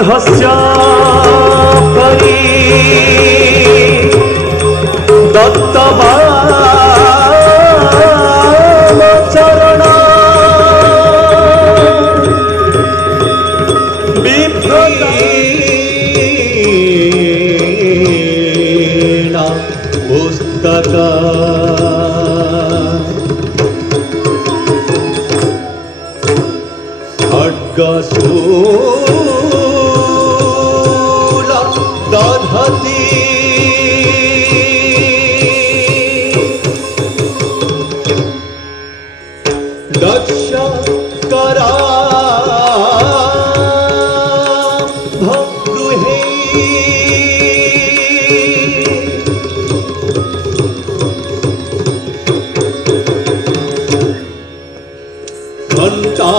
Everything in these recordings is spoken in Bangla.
বিঘ্নশ্চ পরি দত্তবামচরণ বিভ্রতেন পুস্তক খड्गशूल दधति दक्ष कराभगृहे घंटा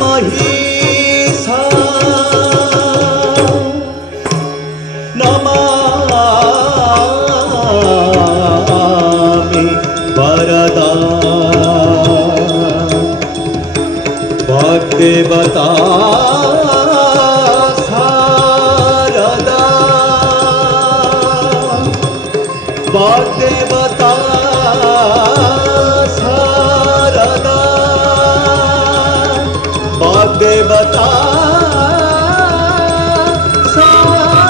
महिषा नमामि वरदा वाग्देवता शारदा वाग्देवता देवता शारदा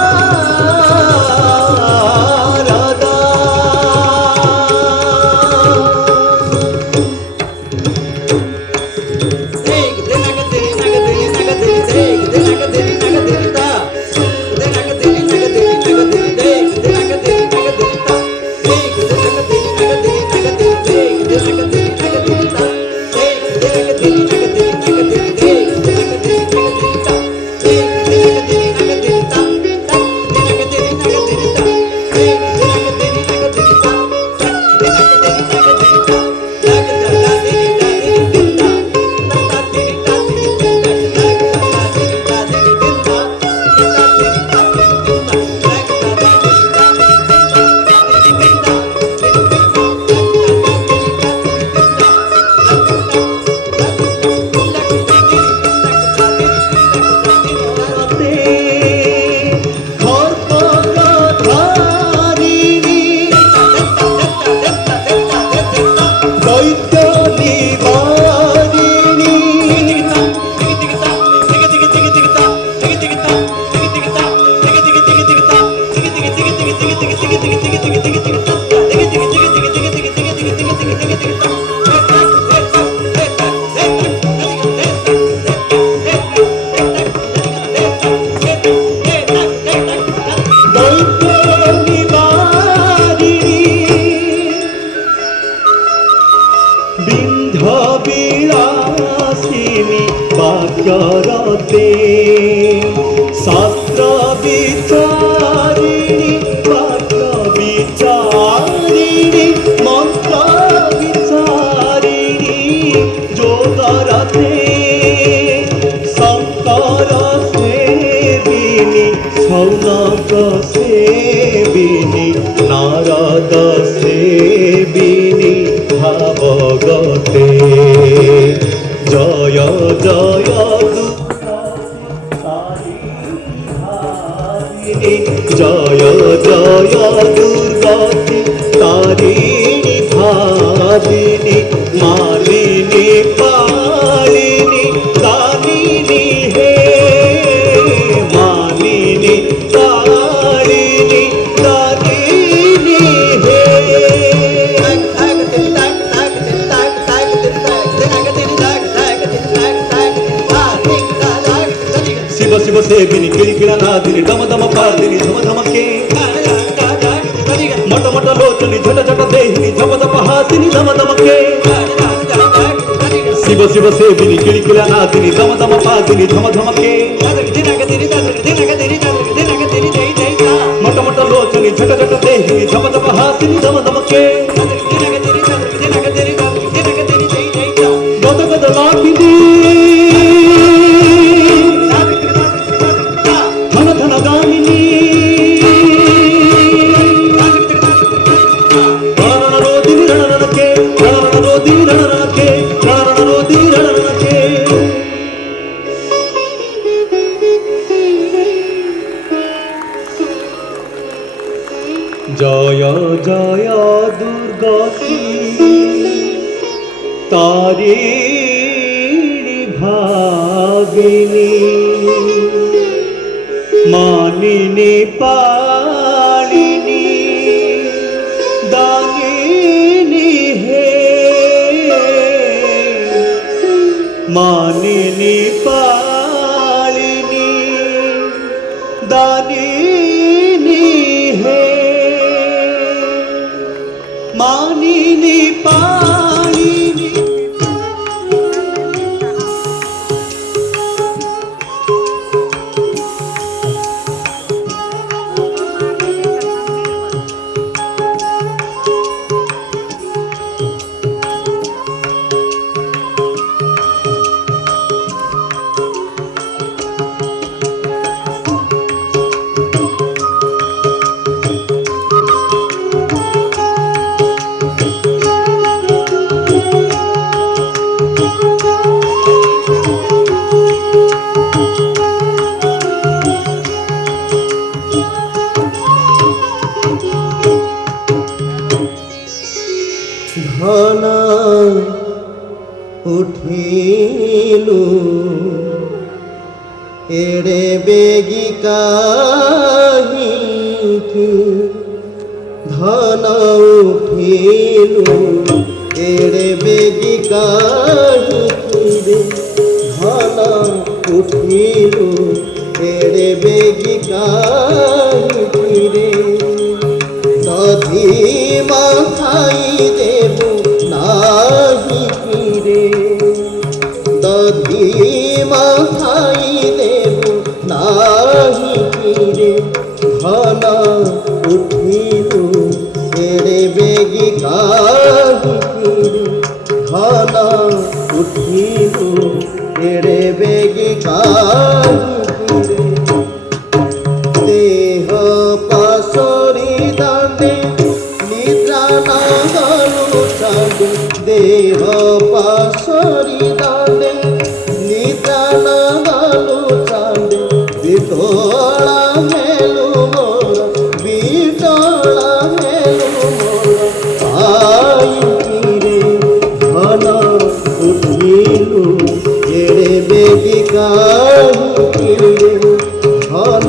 विलासिनी वाक्यरते शास्त्र विचारिणी वाक्य विचारिणी मंत्र विचारिणी जोगरते शंकर सेविनी सौनक सेविनी नारद सेविनी भावगते जय जय जय जय दुर्गति तारिणी भाविनी मालिनी पालिनी दानिनी हे मालिनी तारिणी दानिनी हे शिव शिव सेविनी किरिकिरा नादिनी दम दम पादिनी धम धम के मट मट लोचनी झट झट देहिनी झप झप हासिनी धम धम के শিব শিব সে বিনি কিলকিলা নাদিনী দম দম পাদিনী ধম ধমকে মট মট লোচনী ঝট ঝট দেহিনী ঝপ ঝপ হাসিনী ধম ধমকে গদ গদ লাপিনী ধন ধন গামিনী রণ রোদিনী রণকে রণ রোদিনী রণকে রণ রোদিনী রণকে জয় জয় দুর্গতি তারিণী ভাগিনী মানিনী পালিনী দানিনী হে মানিনী পালিনী দানিনী হে মানিনী পালিনী ঘন উঠিলু এড়ে বেগি কাহিকি ধন উঠিলু এড়ে বেগি কাহিকি রে ধন উঠিলু এড়ে বেগি কাহিকি রে দধি মাখাই দেবু নাহি কিরে দধি মাখাই দেবু নাহি কিরে ঘন উঠিলু এড়ে বেগি কাহি কিরে ঘন উঠিলু এড়ে বেগি কাহি কিরে দেহ পাশরি দাঁড়ে নিদ্রা না গলু চাঁদে দেহ পাশরি দাঁড়ে নিদ্রা না গলু চাঁদে বিটলা হেলু মোর বিটলা হেলু মোর পাই কিরে ঘন উঠিলু এড়ে বেগি কাহি কিরে ঘন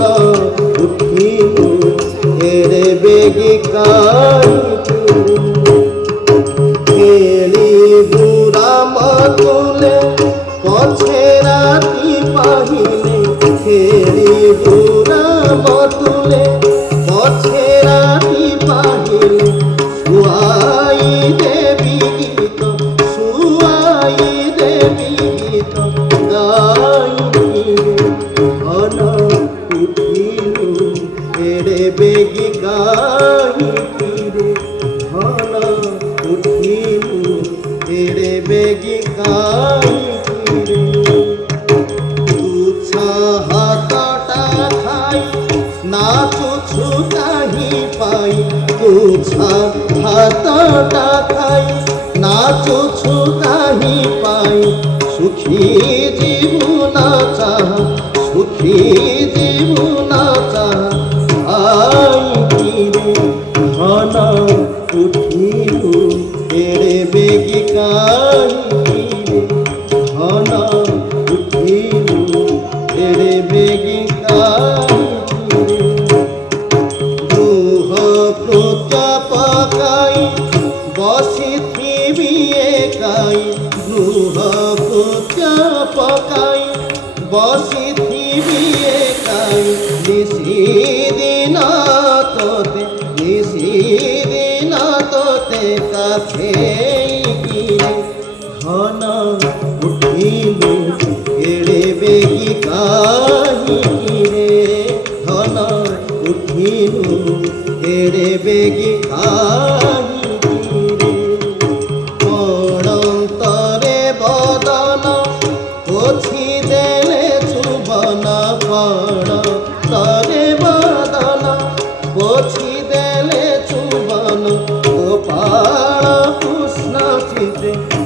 উঠিলু এড়ে বেগি কাহি কেলি বুড়া মতুলে পছে রাতি পাহিলে কেলি বুড়া মতুলে পছে রাতি পাহিলে শুয়াই দেবী গীত শুয়াই দেবী গীত গাই ঘন উঠিলু এড়ে বেগি কাহি কিরে ঘন উঠিলু এড়ে বেগি কাহি কিরে তুচ্ছা হাতটা খাই না তুচ্ছু কাহি পাই তুচ্ছা হাতটা খাই না তুচ্ছু কাহি পাই সুখী জীবনা চাহ সুখী জীবনা চাহ আই কিরে ঘন উঠিলু এড়ে বেগি কাহি কিরে ঘন উঠিলু এড়ে বেগি কাহি কিরে দুহ প্রতাপকাই বসিথিবি একাই দুহ প্রতাপকাই বসিথিবি একাই নিশিদিন তোতে নিশিদিন তোতে কাছে কিরে ঘন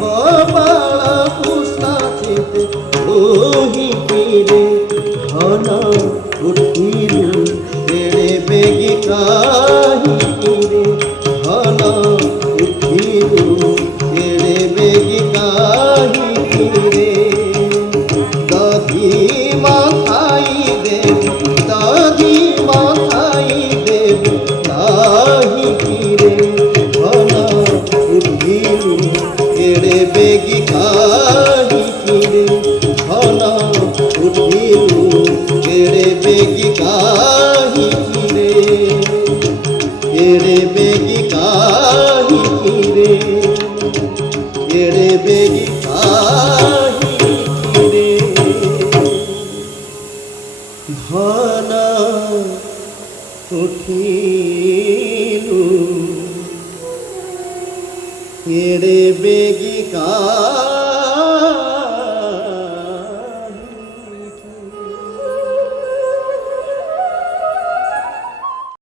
গোপাল কৃষ্ণ চিতে ওহি তীরে ঘন উঠিলু তেড়ে বেগি কাহি তীরে ঘন উঠিলু তেড়ে বেগি কাহি তীরে দাদি মাথাই দেব দাদি মাথাই দেব নাহি তীরে ঘন উঠিলু তেড়ে বেগি কাহি তীরে ঘন উঠিলু তেড়ে বেগি কাহি তীরে তেড়ে বেগি কাহি তীরে তেড়ে বেগি কাহি তীরে ঘন উঠিলু তেড়ে বেগি কাহি